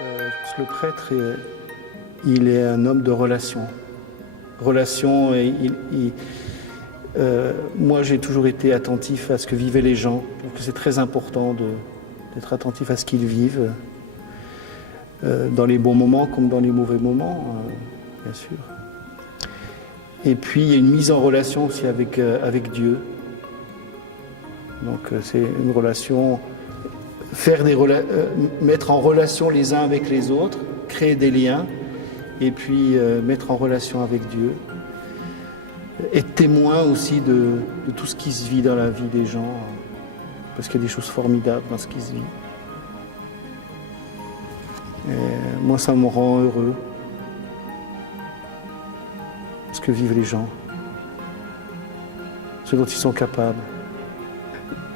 Je pense que le prêtre, il est un homme de relation. Moi, j'ai toujours été attentif à ce que vivaient les gens. Je trouve que c'est très important d'être attentif à ce qu'ils vivent, dans les bons moments comme dans les mauvais moments, bien sûr. Et puis, il y a une mise en relation aussi avec Dieu. Donc, c'est une relation, mettre en relation les uns avec les autres, créer des liens, et puis mettre en relation avec Dieu. Être témoin aussi de tout ce qui se vit dans la vie des gens, parce qu'il y a des choses formidables dans ce qui se vit. Et moi, ça me rend heureux, ce que vivent les gens, ce dont ils sont capables.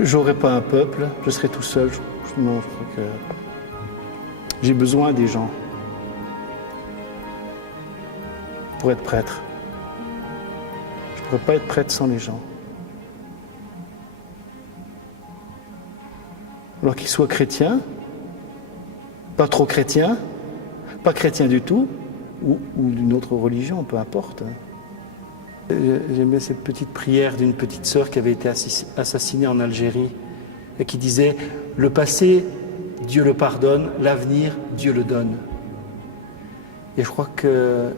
J'aurais pas un peuple, je serais tout seul. Non, je crois que j'ai besoin des gens pour être prêtre. Je ne pourrais pas être prêtre sans les gens. Alors qu'ils soient chrétiens, pas trop chrétiens, pas chrétiens du tout, ou d'une autre religion, peu importe. J'aimais cette petite prière d'une petite sœur qui avait été assassinée en Algérie et qui disait « Le passé, Dieu le pardonne, l'avenir, Dieu le donne ». Et je crois qu'il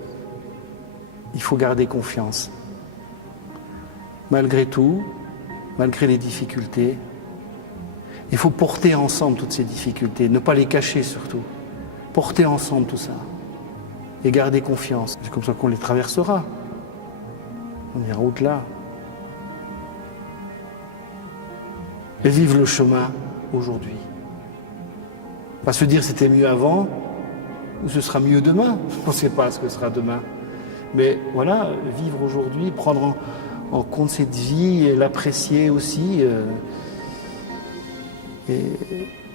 faut garder confiance. Malgré tout, malgré les difficultés, il faut porter ensemble toutes ces difficultés, ne pas les cacher surtout. Porter ensemble tout ça et garder confiance. C'est comme ça qu'on les traversera. On ira au-delà. Et vivre le chemin aujourd'hui. Pas se dire c'était mieux avant ou ce sera mieux demain. On ne sait pas ce que sera demain. Mais voilà, vivre aujourd'hui, prendre en compte cette vie et l'apprécier aussi. Et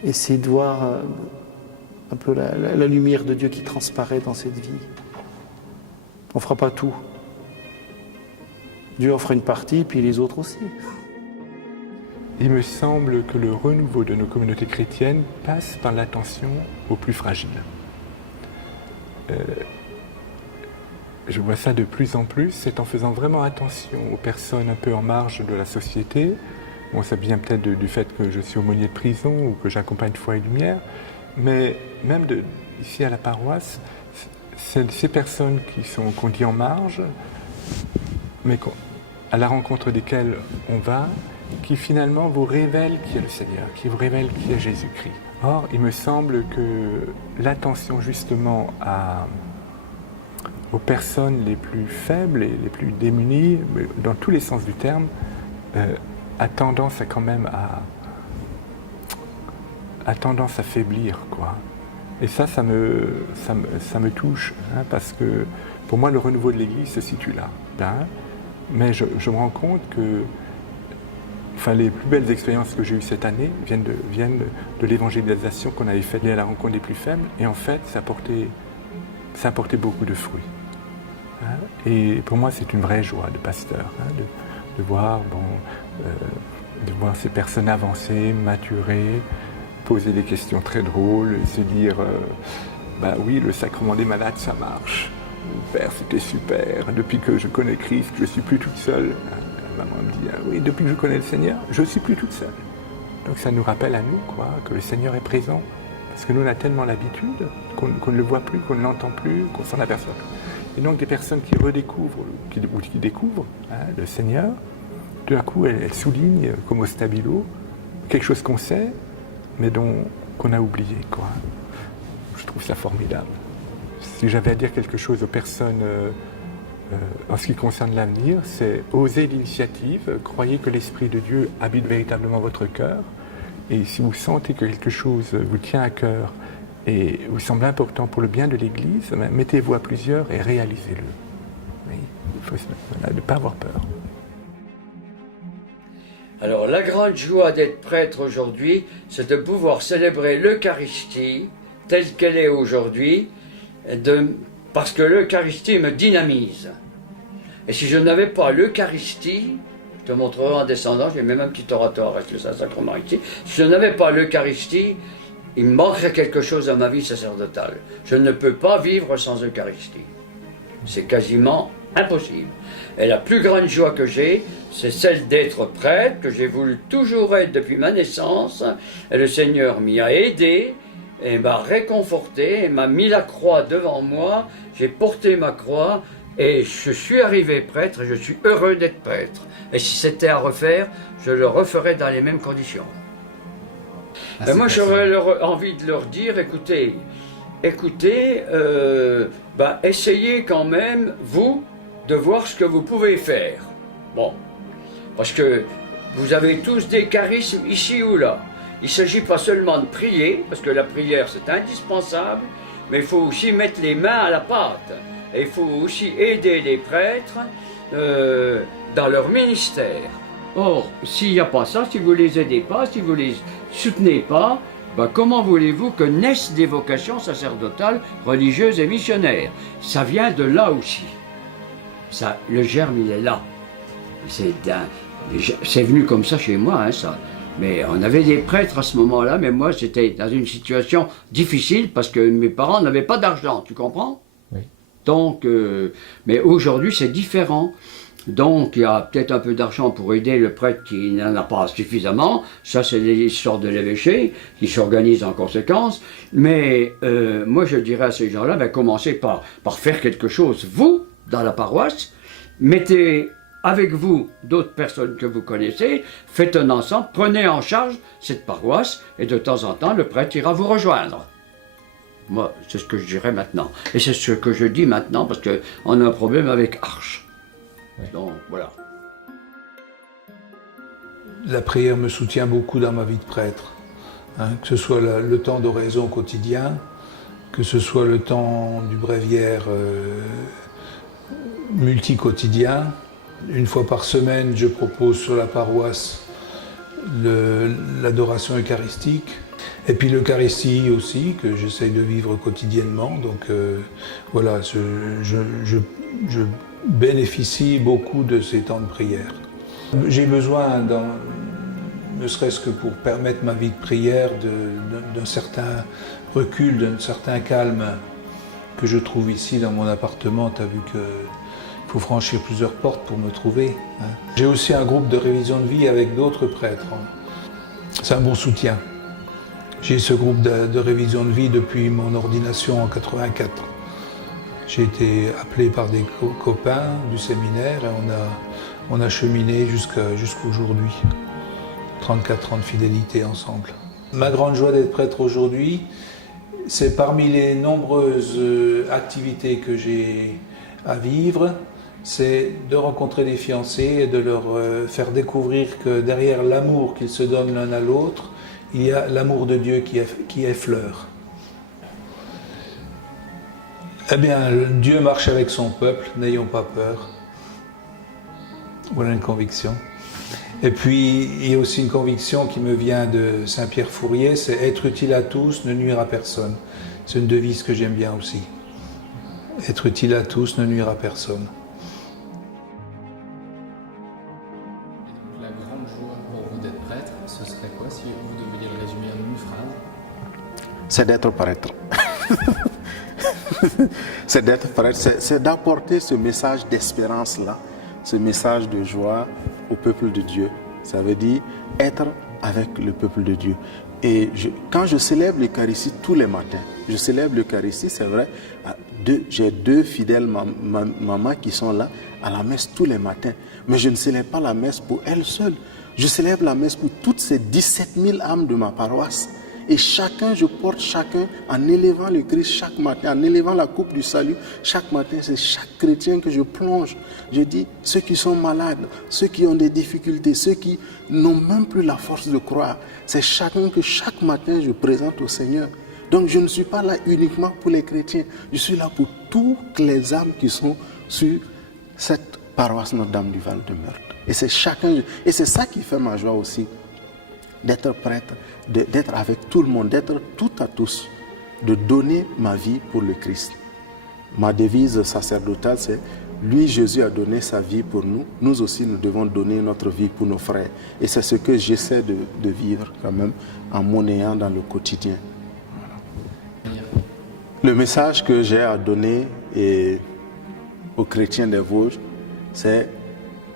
essayer de voir un peu la lumière de Dieu qui transparaît dans cette vie. On ne fera pas tout. Dieu en fera une partie, puis les autres aussi. Il me semble que le renouveau de nos communautés chrétiennes passe par l'attention aux plus fragiles. Je vois ça de plus en plus, c'est en faisant vraiment attention aux personnes un peu en marge de la société. Bon, ça vient peut-être du fait que je suis aumônier de prison ou que j'accompagne Foi et Lumière, mais même ici à la paroisse, c'est ces personnes qu'on dit en marge, mais à la rencontre desquelles on va, qui finalement vous révèlent qui est le Seigneur, qui vous révèlent qui est Jésus-Christ. Or, il me semble que l'attention justement aux personnes les plus faibles et les plus démunies, dans tous les sens du terme, a tendance à faiblir, quoi. Et ça me touche, hein, parce que pour moi, le renouveau de l'Église se situe là. Hein. Mais je me rends compte que les plus belles expériences que j'ai eues cette année viennent de l'évangélisation qu'on avait faite à la rencontre des plus faibles. Et en fait, ça a porté beaucoup de fruits. Hein. Et pour moi, c'est une vraie joie de pasteur, hein, de voir ces personnes avancer, maturer, poser des questions très drôles, et se dire oui, le sacrement des malades, ça marche. Père, c'était super. Depuis que je connais Christ, je ne suis plus toute seule. Maman me dit oui, depuis que je connais le Seigneur, je ne suis plus toute seule. Donc ça nous rappelle à nous que le Seigneur est présent. Parce que nous, on a tellement l'habitude qu'on ne le voit plus, qu'on ne l'entend plus, qu'on s'en aperçoit plus. Et donc des personnes qui redécouvrent, ou qui découvrent le Seigneur, tout d'un coup, elles soulignent, comme au stabilo, quelque chose qu'on sait, mais qu'on a oublié, quoi. Je trouve ça formidable. Si j'avais à dire quelque chose aux personnes en ce qui concerne l'avenir, c'est oser l'initiative, croyez que l'Esprit de Dieu habite véritablement votre cœur, et si vous sentez que quelque chose vous tient à cœur et vous semble important pour le bien de l'Église, mettez-vous à plusieurs et réalisez-le. Oui, il faut ne pas avoir peur. Alors, la grande joie d'être prêtre aujourd'hui, c'est de pouvoir célébrer l'Eucharistie telle qu'elle est aujourd'hui, parce que l'Eucharistie me dynamise. Et si je n'avais pas l'Eucharistie, je te montrerai en descendant, j'ai même un petit oratoire avec le Saint-Sacrement ici, si je n'avais pas l'Eucharistie, il me manquerait quelque chose dans ma vie sacerdotale. Je ne peux pas vivre sans Eucharistie. C'est quasiment impossible. Et la plus grande joie que j'ai, c'est celle d'être prêtre, que j'ai voulu toujours être depuis ma naissance. Et le Seigneur m'y a aidé, et m'a réconforté, et m'a mis la croix devant moi. J'ai porté ma croix, et je suis arrivé prêtre, et je suis heureux d'être prêtre. Et si c'était à refaire, je le referais dans les mêmes conditions. Et moi, j'aurais envie de leur dire, écoutez, essayez quand même, vous, de voir ce que vous pouvez faire. Bon, parce que vous avez tous des charismes ici ou là. Il ne s'agit pas seulement de prier, parce que la prière c'est indispensable, mais il faut aussi mettre les mains à la pâte. Et il faut aussi aider les prêtres dans leur ministère. Or, s'il n'y a pas ça, si vous ne les aidez pas, si vous ne les soutenez pas, comment voulez-vous que naissent des vocations sacerdotales, religieuses et missionnaires? Ça vient de là aussi. Ça, le germe, il est là. C'est venu comme ça chez moi, hein, ça. Mais on avait des prêtres à ce moment-là, mais moi, j'étais dans une situation difficile parce que mes parents n'avaient pas d'argent, tu comprends? Oui. Donc, mais aujourd'hui, c'est différent. Donc, il y a peut-être un peu d'argent pour aider le prêtre qui n'en a pas suffisamment. Ça, c'est l'histoire de l'évêché qui s'organise en conséquence. Mais moi, je dirais à ces gens-là, commencez par faire quelque chose, vous, dans la paroisse. Mettez avec vous d'autres personnes que vous connaissez, faites un ensemble, prenez en charge cette paroisse, et de temps en temps, le prêtre ira vous rejoindre. Moi, c'est ce que je dirais maintenant. Et c'est ce que je dis maintenant, parce qu'on a un problème avec Arche. Donc, voilà. La prière me soutient beaucoup dans ma vie de prêtre. Que ce soit le temps d'oraison quotidien, que ce soit le temps du bréviaire multi-quotidien. Une fois par semaine, je propose sur la paroisse l'adoration eucharistique. Et puis l'Eucharistie aussi, que j'essaye de vivre quotidiennement. Donc voilà, je bénéficie beaucoup de ces temps de prière. J'ai besoin, ne serait-ce que pour permettre ma vie de prière, d'un certain recul, d'un certain calme que je trouve ici dans mon appartement. Tu as vu qu'il faut franchir plusieurs portes pour me trouver. J'ai aussi un groupe de révision de vie avec d'autres prêtres. C'est un bon soutien. J'ai ce groupe de révision de vie depuis mon ordination en 84. J'ai été appelé par des copains du séminaire et on a cheminé jusqu'aujourd'hui. 34 ans de fidélité ensemble. Ma grande joie d'être prêtre aujourd'hui, c'est parmi les nombreuses activités que j'ai à vivre, c'est de rencontrer des fiancés et de leur faire découvrir que derrière l'amour qu'ils se donnent l'un à l'autre, il y a l'amour de Dieu qui effleure. Eh bien, Dieu marche avec son peuple, n'ayons pas peur. Voilà une conviction. Et puis, il y a aussi une conviction qui me vient de Saint-Pierre Fourier, c'est être utile à tous, ne nuire à personne. C'est une devise que j'aime bien aussi. Être utile à tous, ne nuire à personne. La grande joie pour vous d'être prêtre, ce serait quoi si vous deviez le résumer en une phrase? C'est d'être prêtre. C'est d'être prêtre, c'est d'apporter ce message d'espérance-là, ce message de joie au peuple de Dieu. Ça veut dire être avec le peuple de Dieu. Et quand je célèbre l'Eucharistie tous les matins, je célèbre l'Eucharistie, c'est vrai, j'ai deux fidèles mamans qui sont là à la messe tous les matins. Mais je ne célèbre pas la messe pour elles seules. Je célèbre la messe pour toutes ces 17 000 âmes de ma paroisse. Et je porte chacun en élevant le Christ chaque matin, en élevant la coupe du salut. Chaque matin, c'est chaque chrétien que je plonge. Je dis, ceux qui sont malades, ceux qui ont des difficultés, ceux qui n'ont même plus la force de croire, c'est chacun que chaque matin je présente au Seigneur. Donc je ne suis pas là uniquement pour les chrétiens, je suis là pour toutes les âmes qui sont sur cette paroisse Notre-Dame du Val-de-Meurthe. Et c'est ça qui fait ma joie aussi, d'être prêtre, d'être avec tout le monde, d'être tout à tous, de donner ma vie pour le Christ. Ma devise sacerdotale, c'est « Lui, Jésus a donné sa vie pour nous, nous aussi nous devons donner notre vie pour nos frères ». Et c'est ce que j'essaie de vivre quand même en monnayant dans le quotidien. Le message que j'ai à donner aux chrétiens des Vosges, c'est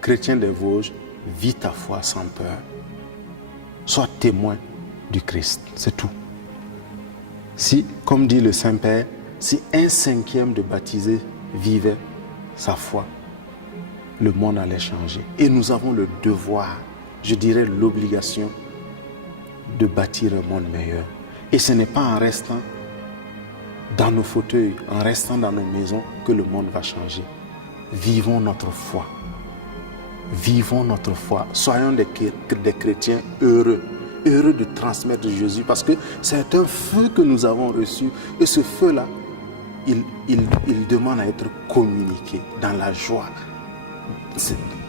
chrétien des Vosges, vis ta foi sans peur. Sois témoin du Christ, c'est tout. Si, comme dit le Saint-Père, si 1/5 de baptisés vivait sa foi, le monde allait changer. Et nous avons le devoir, je dirais l'obligation, de bâtir un monde meilleur. Et ce n'est pas en restant dans nos fauteuils, en restant dans nos maisons, que le monde va changer. Vivons notre foi. Vivons notre foi. Soyons des chrétiens heureux. Heureux de transmettre Jésus, parce que c'est un feu que nous avons reçu. Et ce feu-là, il demande à être communiqué dans la joie,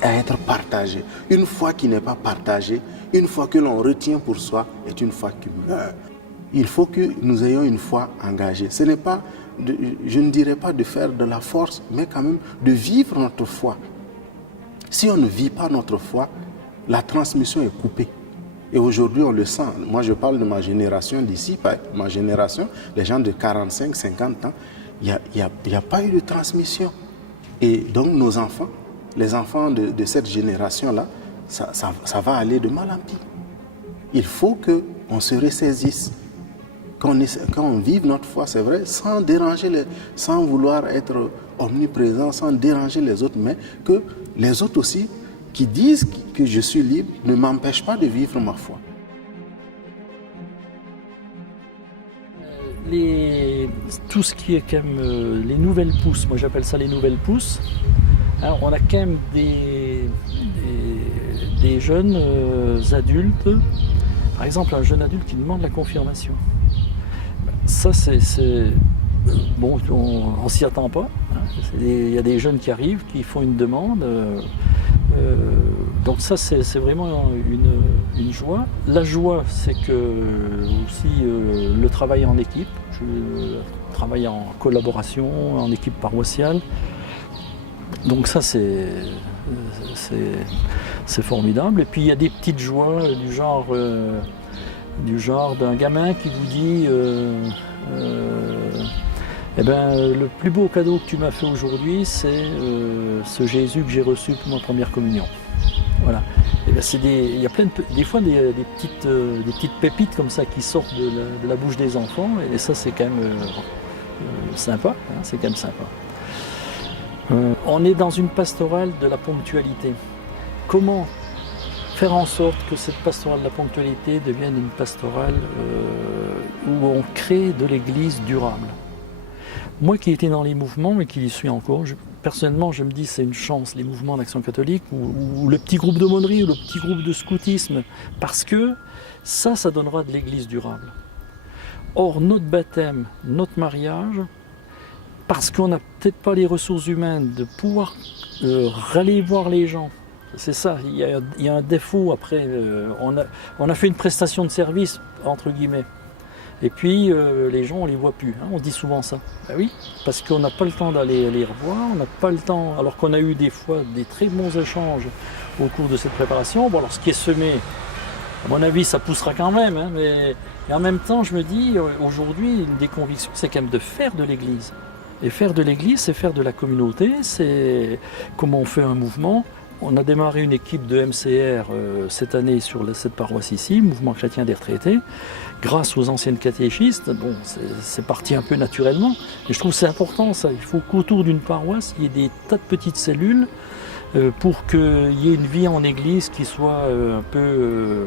à être partagé. Une foi qui n'est pas partagée, une foi que l'on retient pour soi, est une foi qui meurt. Il faut que nous ayons une foi engagée. Ce n'est pas, je ne dirais pas de faire de la force, mais quand même de vivre notre foi. Si on ne vit pas notre foi, la transmission est coupée. Et aujourd'hui, on le sent. Moi, je parle de ma génération d'ici, ma génération, les gens de 45, 50 ans, il n'y a pas eu de transmission. Et donc, nos enfants, les enfants de cette génération-là, ça va aller de mal en pis. Il faut qu'on se ressaisisse, qu'on vive notre foi, c'est vrai, sans déranger, sans vouloir être omniprésent, sans déranger les autres, mais que les autres aussi, qui disent que je suis libre, ne m'empêchent pas de vivre ma foi. Tout ce qui est quand même les nouvelles pousses, moi j'appelle ça les nouvelles pousses, hein, on a quand même des jeunes adultes, par exemple un jeune adulte qui demande la confirmation. Ça c'est bon, on s'y attend pas, hein. Il y a des jeunes qui arrivent, qui font une demande. Donc ça c'est vraiment une joie. La joie c'est que aussi le travail en équipe, je travaille en collaboration, en équipe paroissiale. Donc ça c'est formidable. Et puis il y a des petites joies du genre d'un gamin qui vous dit le plus beau cadeau que tu m'as fait aujourd'hui, c'est ce Jésus que j'ai reçu pour ma première communion. Voilà. Et ben il y a plein des fois des petites pépites comme ça qui sortent de la bouche des enfants, et ça c'est quand même sympa. Hein, c'est quand même sympa. On est dans une pastorale de la ponctualité. Comment faire en sorte que cette pastorale de la ponctualité devienne une pastorale où on crée de l'église durable? Moi qui étais dans les mouvements et qui y suis encore, personnellement je me dis c'est une chance, les mouvements d'Action catholique ou le petit groupe d'aumônerie ou le petit groupe de scoutisme, parce que ça donnera de l'église durable. Or notre baptême, notre mariage, parce qu'on n'a peut-être pas les ressources humaines de pouvoir aller voir les gens, c'est ça, il y a un défaut après, on a fait une prestation de service entre guillemets. Et puis les gens on les voit plus, hein, on dit souvent ça. Ben oui, parce qu'on n'a pas le temps d'aller les revoir, on n'a pas le temps, alors qu'on a eu des fois des très bons échanges au cours de cette préparation. Bon alors ce qui est semé, à mon avis ça poussera quand même, hein, mais et en même temps je me dis aujourd'hui une des convictions c'est quand même de faire de l'église. Et faire de l'église c'est faire de la communauté, c'est comment on fait un mouvement. On a démarré une équipe de MCR cette année sur cette paroisse ici, Mouvement chrétien des retraités, grâce aux anciennes catéchistes. Bon, c'est parti un peu naturellement, mais je trouve que c'est important ça. Il faut qu'autour d'une paroisse, il y ait des tas de petites cellules pour qu'il y ait une vie en église qui soit un peu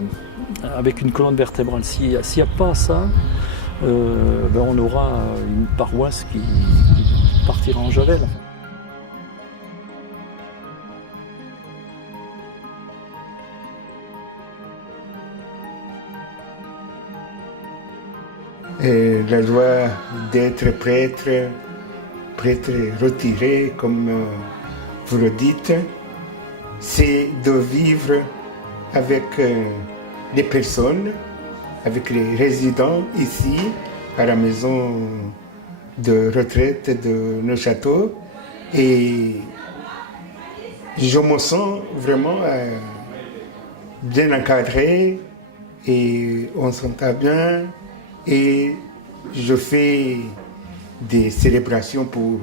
avec une colonne vertébrale. S'il n'y a pas ça, on aura une paroisse qui partira en javel. Et la joie d'être prêtre retiré, comme vous le dites, c'est de vivre avec les personnes, avec les résidents ici, à la maison de retraite de Neuchâteau. Et je me sens vraiment bien encadré et on s'entend bien. Et je fais des célébrations pour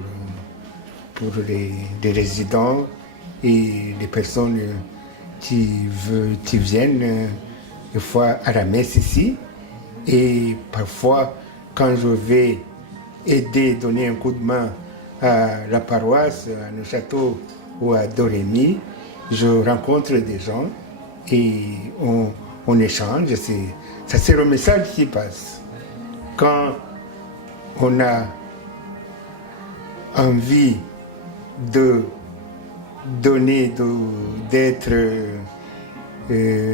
les résidents et les personnes qui viennent des fois à la messe ici. Et parfois, quand je vais aider, donner un coup de main à la paroisse, à Neuchâteau ou à Domremy, je rencontre des gens et on échange. Ça, c'est le message qui passe. Quand on a envie de donner, d'être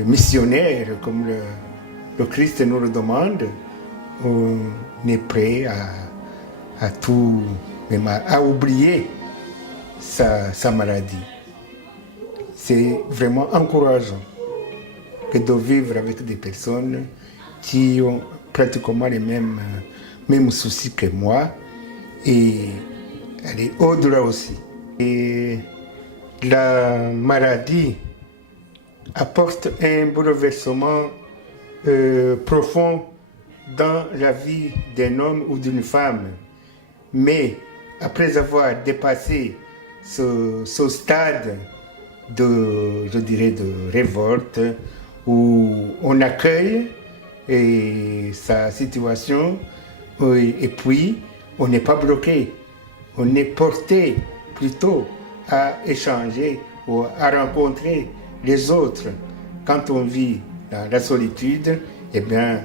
missionnaire, comme le Christ nous le demande, on est prêt à tout, même à oublier sa maladie. C'est vraiment encourageant que de vivre avec des personnes qui ont pratiquement les mêmes soucis que moi et aller au-delà aussi. Et la maladie apporte un bouleversement profond dans la vie d'un homme ou d'une femme. Mais après avoir dépassé ce stade de révolte où on accueille sa situation et puis on n'est pas bloqué, on est porté plutôt à échanger ou à rencontrer les autres. Quand on vit dans la solitude, eh bien,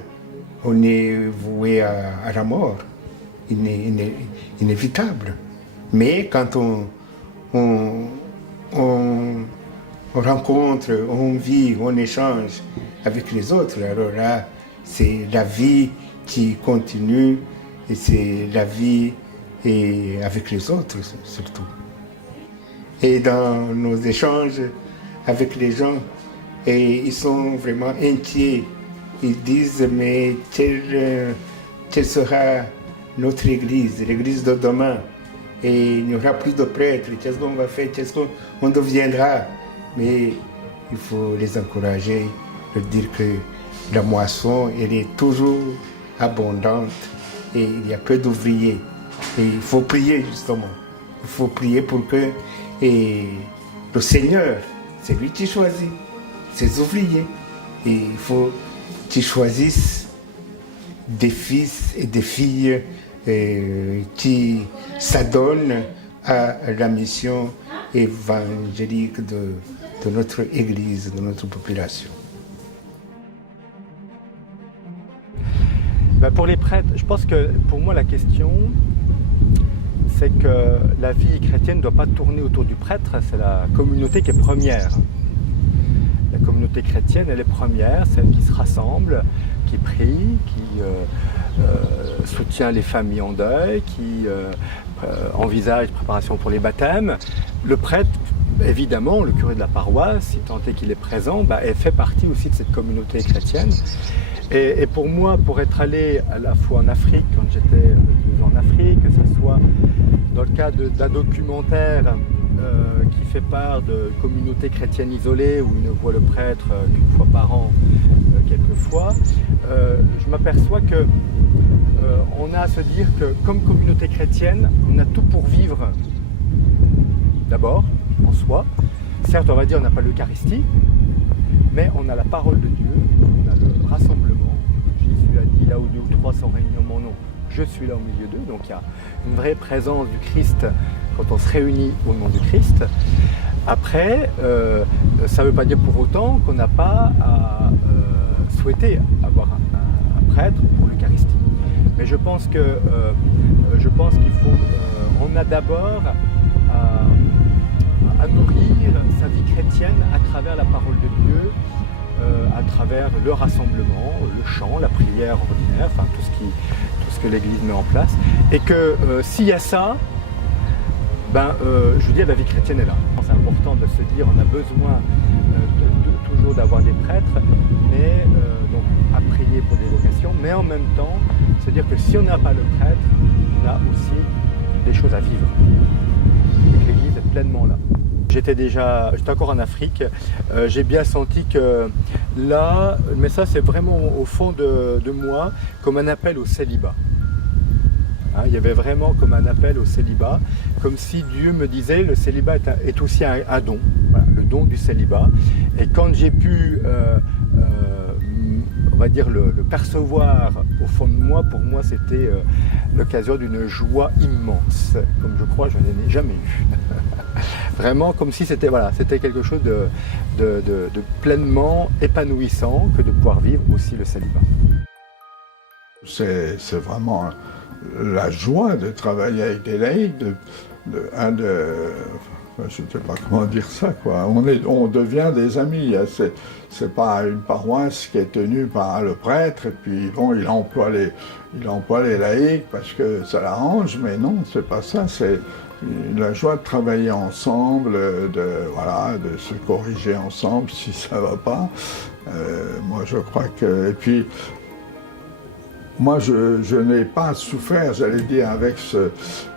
on est voué à la mort, inévitable. Mais quand on rencontre, on vit, on échange avec les autres, alors là, c'est la vie qui continue et c'est la vie et avec les autres surtout. Et dans nos échanges avec les gens, et ils sont vraiment inquiets. Ils disent, mais quelle sera notre église, l'église de demain? Et il n'y aura plus de prêtres, qu'est-ce qu'on va faire, qu'est-ce qu'on deviendra? Mais il faut les encourager, leur dire que la moisson, elle est toujours abondante et il y a peu d'ouvriers. Et il faut prier justement. Il faut prier pour que le Seigneur, c'est lui qui choisit ses ouvriers. Et il faut qu'ils choisissent des fils et des filles qui s'adonnent à la mission évangélique de notre Église, de notre population. Pour les prêtres, je pense que pour moi la question, c'est que la vie chrétienne ne doit pas tourner autour du prêtre, c'est la communauté qui est première. La communauté chrétienne, elle est première, celle qui se rassemble, qui prie, qui soutient les familles en deuil, qui envisage préparation pour les baptêmes. Le prêtre, évidemment, le curé de la paroisse, si tant est qu'il est présent, elle fait partie aussi de cette communauté chrétienne. Et pour moi, pour être allé à la fois en Afrique, quand j'étais 2 ans en Afrique, que ce soit dans le cadre d'un documentaire qui fait part de communautés chrétiennes isolées où ils ne voient le prêtre qu'une fois par an, quelquefois, je m'aperçois que on a à se dire que comme communauté chrétienne, on a tout pour vivre d'abord en soi. Certes, on va dire on n'a pas l'Eucharistie, mais on a la parole de Dieu, on a le rassemblement. Jésus l'a dit, là où 2 ou 3 sont réunis en mon nom, je suis là au milieu d'eux. Donc il y a une vraie présence du Christ quand on se réunit au nom du Christ. Après, ça ne veut pas dire pour autant qu'on n'a pas à souhaiter avoir un prêtre pour l'Eucharistie. Mais je pense qu'il faut, on a d'abord à nourrir sa vie chrétienne à travers la parole de Dieu, à travers le rassemblement, le chant, la prière ordinaire, enfin tout ce que l'Église met en place. Et que s'il y a ça, je veux dire, la vie chrétienne est là. C'est important de se dire, on a besoin toujours d'avoir des prêtres, mais donc à prier pour des vocations, mais en même temps, se dire que si on n'a pas le prêtre, on a aussi des choses à vivre. Et que l'Église est pleinement là. J'étais encore en Afrique, j'ai bien senti que là, mais ça c'est vraiment au fond de moi, comme un appel au célibat. Il y avait vraiment comme un appel au célibat, comme si Dieu me disait le célibat est aussi un don, voilà, le don du célibat. Et quand j'ai pu, on va dire, le percevoir au fond de moi, pour moi c'était l'occasion d'une joie immense, comme je crois je n'en ai jamais eu. Vraiment comme si c'était voilà, c'était quelque chose de pleinement épanouissant que de pouvoir vivre aussi le célibat. C'est vraiment la joie de travailler avec des laïcs, je ne sais pas comment dire ça, quoi. On devient des amis. C'est pas une paroisse qui est tenue par le prêtre et puis bon, il emploie les laïcs parce que ça l'arrange, mais non, c'est pas ça. C'est la joie de travailler ensemble, de se corriger ensemble si ça va pas. Moi, je crois que... Et puis, moi, je n'ai pas souffert, j'allais dire, avec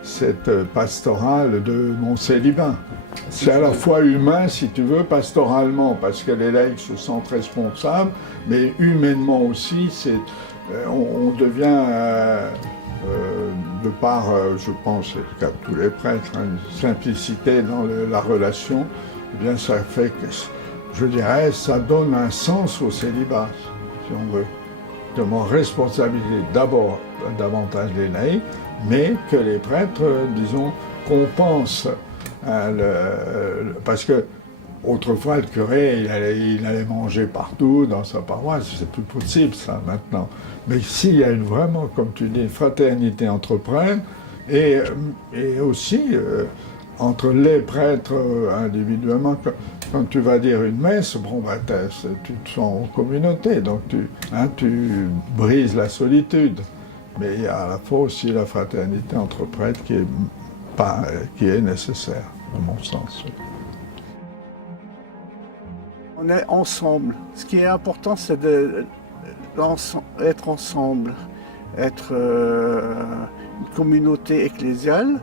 cette pastorale de mon célibat. C'est à la fois humain, si tu veux, pastoralement, parce que les laïcs se sentent responsables, mais humainement aussi, on devient, de par, je pense, c'est le cas de tous les prêtres, une simplicité dans la relation, eh bien ça fait que, je dirais, ça donne un sens au célibat, si on veut. De mon responsabilité d'abord davantage les laïcs, mais que les prêtres, disons, compensent parce que autrefois le curé il allait manger partout dans sa paroisse, c'est plus possible ça maintenant. Mais s'il y a vraiment, comme tu dis, une fraternité entre prêtres et aussi entre les prêtres individuellement. Quand tu vas dire une messe, bon, tu te sens en communauté, donc tu brises la solitude. Mais il y a à la fois aussi la fraternité entre prêtres qui est nécessaire, à mon sens. On est ensemble. Ce qui est important, c'est d'être ensemble, être une communauté ecclésiale,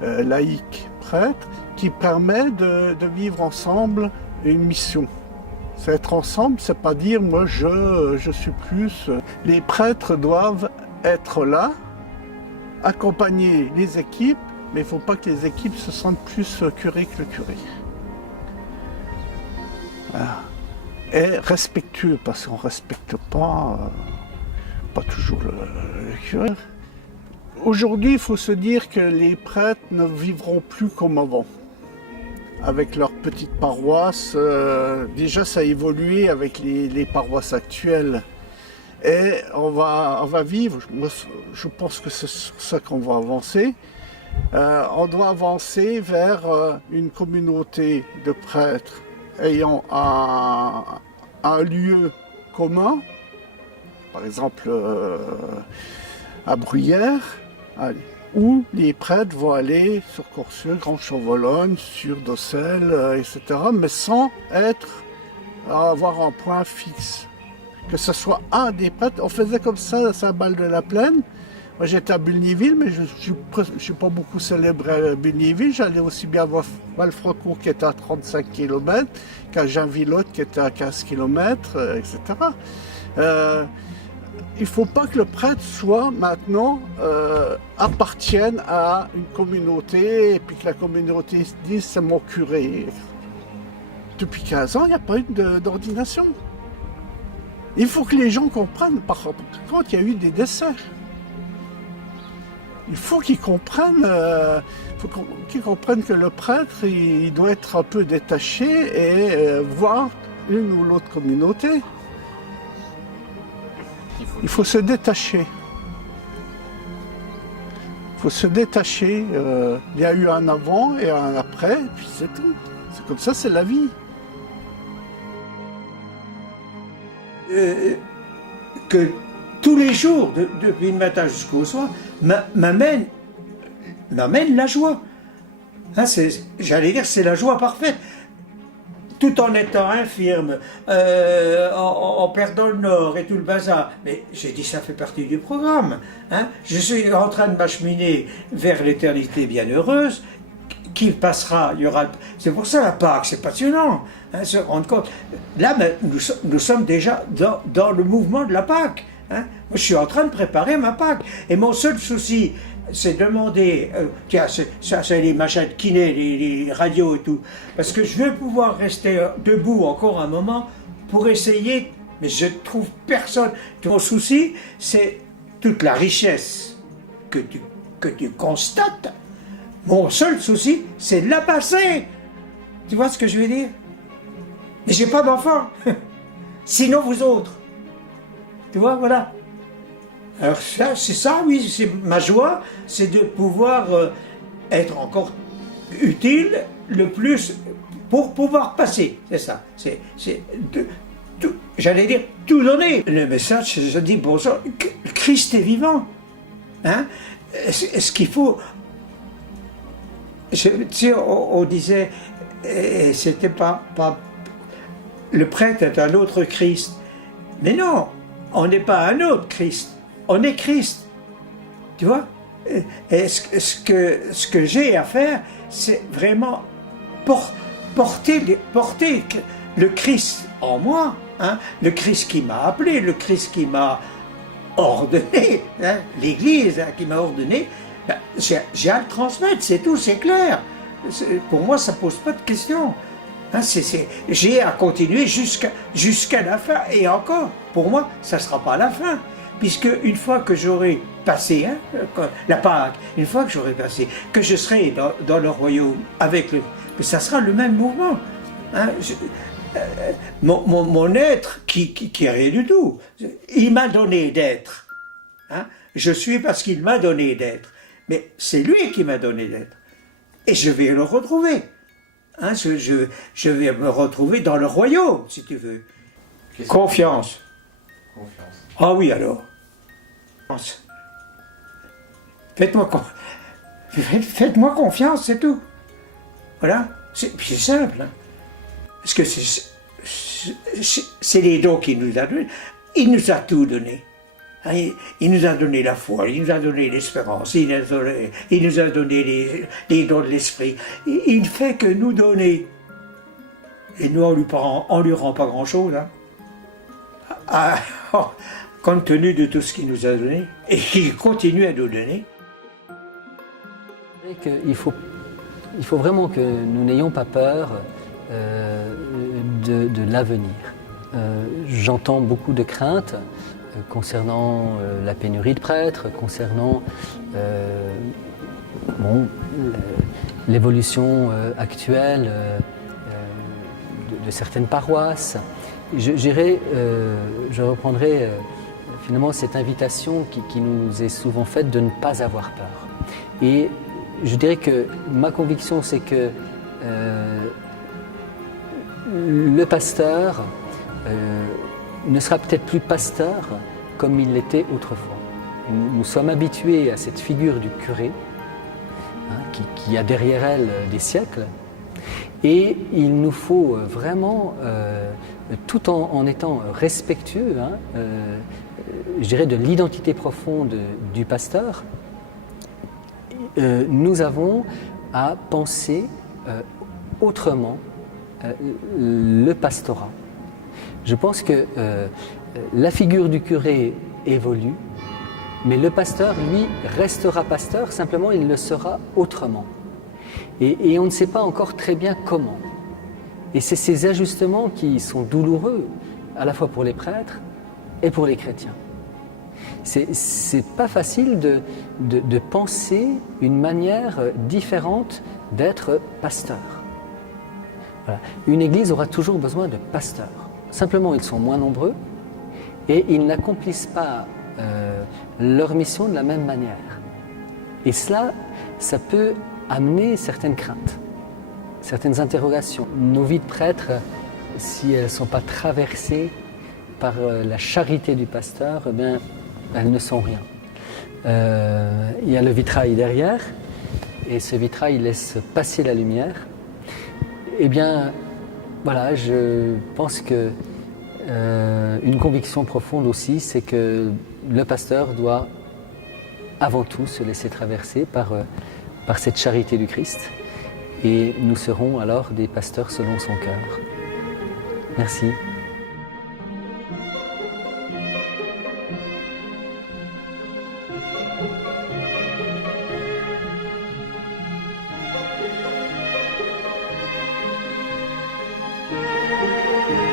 laïque, prêtre, qui permet de vivre ensemble une mission. C'est être ensemble, c'est pas dire moi je suis plus. Les prêtres doivent être là, accompagner les équipes, mais il ne faut pas que les équipes se sentent plus curés que le curé. Voilà. Et respectueux, parce qu'on ne respecte pas toujours le curé. Aujourd'hui, il faut se dire que les prêtres ne vivront plus comme avant. Avec leur petite paroisse, déjà ça a évolué avec les paroisses actuelles. Et on va vivre, je pense que c'est sur ça qu'on va avancer. On doit avancer vers une communauté de prêtres ayant un lieu commun, par exemple à Bruyères, où les prêtres vont aller sur Corcieux, Grand Chauvolone, sur Docelles, etc., mais sans avoir un point fixe. Que ce soit un des prêtres, on faisait comme ça à Saint-Bal-de-la-Plaine. Moi j'étais à Bulgnéville, mais je ne suis pas beaucoup célébré à Bulgnéville. J'allais aussi bien voir Valfrancourt qui était à 35 km, qu'à Jainvillotte qui était à 15 km, etc. Il ne faut pas que le prêtre soit maintenant, appartienne à une communauté et puis que la communauté se dise c'est mon curé. Depuis 15 ans, il n'y a pas eu d'ordination. Il faut que les gens comprennent, par contre, il y a eu des décès. Il faut qu'ils comprennent, que le prêtre, il doit être un peu détaché et voir une ou l'autre communauté. Il faut se détacher. Il faut se détacher. Il y a eu un avant et un après, et puis c'est tout. C'est comme ça, c'est la vie. Que tous les jours, depuis le matin jusqu'au soir, m'amène la joie. Hein, j'allais dire, c'est la joie parfaite. Tout en étant infirme, en perdant le nord et tout le bazar. Mais j'ai dit, ça fait partie du programme. Hein. Je suis en train de m'acheminer vers l'éternité bienheureuse, qui passera, il y aura... C'est pour ça la Pâque, c'est passionnant, hein, se rendre compte. Là, nous sommes déjà dans le mouvement de la Pâque. Hein. Moi, je suis en train de préparer ma Pâque. Et mon seul souci, c'est demander, tiens, ça c'est les machins de kiné, les radios et tout, parce que je veux pouvoir rester debout encore un moment pour essayer, mais je trouve personne. Mon souci, c'est toute la richesse que tu constates. Mon seul souci, c'est de la passer. Tu vois ce que je veux dire? Mais j'ai pas d'enfant. Sinon vous autres. Tu vois, voilà. Alors ça, c'est ça, oui, c'est ma joie, c'est de pouvoir être encore utile le plus pour pouvoir passer. C'est ça. C'est j'allais dire tout donner. Le message, je dis bon sang, Christ est vivant. Hein? Ce qu'il faut. Tu sais, on disait, c'était pas. Le prêtre est un autre Christ. Mais non, on n'est pas un autre Christ. On est Christ. Tu vois? Et ce que j'ai à faire, c'est vraiment porter le Christ en moi. Hein? Le Christ qui m'a appelé, le Christ qui m'a ordonné, hein? L'Église qui m'a ordonné. Ben, j'ai à le transmettre, c'est tout, c'est clair. Pour moi, ça ne pose pas de question. Hein, j'ai à continuer jusqu'à la fin. Et encore, pour moi, ça ne sera pas la fin. Puisque une fois que j'aurai passé, hein, la Pâque, une fois que j'aurai passé, que je serai dans le royaume avec ça sera le même mouvement. Hein, mon être qui est rien du tout. Il m'a donné d'être. Hein, je suis parce qu'il m'a donné d'être. Mais c'est lui qui m'a donné d'être. Et je vais le retrouver. Hein, je vais me retrouver dans le royaume, si tu veux. Confiance. Ah oui, alors. Faites-moi confiance, c'est tout. Voilà. C'est simple. Hein. Parce que c'est les dons qu'il nous a donnés. Il nous a tout donné. Hein, il nous a donné la foi, il nous a donné l'espérance, il nous a donné les dons de l'esprit. Il ne fait que nous donner. Et nous, on lui rend pas grand-chose. Hein. Compte tenu de tout ce qu'il nous a donné et qu'il continue à nous donner. Il faut vraiment que nous n'ayons pas peur de l'avenir. J'entends beaucoup de craintes concernant la pénurie de prêtres, concernant l'évolution actuelle de certaines paroisses. Je reprendrai finalement cette invitation qui nous est souvent faite de ne pas avoir peur. Et je dirais que ma conviction, c'est que le pasteur ne sera peut-être plus pasteur comme il l'était autrefois. Nous sommes habitués à cette figure du curé, hein, qui a derrière elle des siècles, et il nous faut vraiment, tout en étant respectueux, hein, je dirais de l'identité profonde du pasteur, nous avons à penser autrement le pastorat. Je pense que la figure du curé évolue, mais le pasteur, lui, restera pasteur, simplement il le sera autrement. Et on ne sait pas encore très bien comment. Et c'est ces ajustements qui sont douloureux, à la fois pour les prêtres et pour les chrétiens. C'est pas facile de penser une manière différente d'être pasteur. Voilà. Une église aura toujours besoin de pasteurs. Simplement, ils sont moins nombreux et ils n'accomplissent pas leur mission de la même manière. Et cela, ça peut amener certaines craintes, certaines interrogations. Nos vies de prêtres, si elles ne sont pas traversées par la charité du pasteur, eh bien, elles ne sont rien. Il y a le vitrail derrière, et ce vitrail laisse passer la lumière. Eh bien, voilà, je pense que une conviction profonde aussi, c'est que le pasteur doit avant tout se laisser traverser par cette charité du Christ. Et nous serons alors des pasteurs selon son cœur. Merci. Thank you.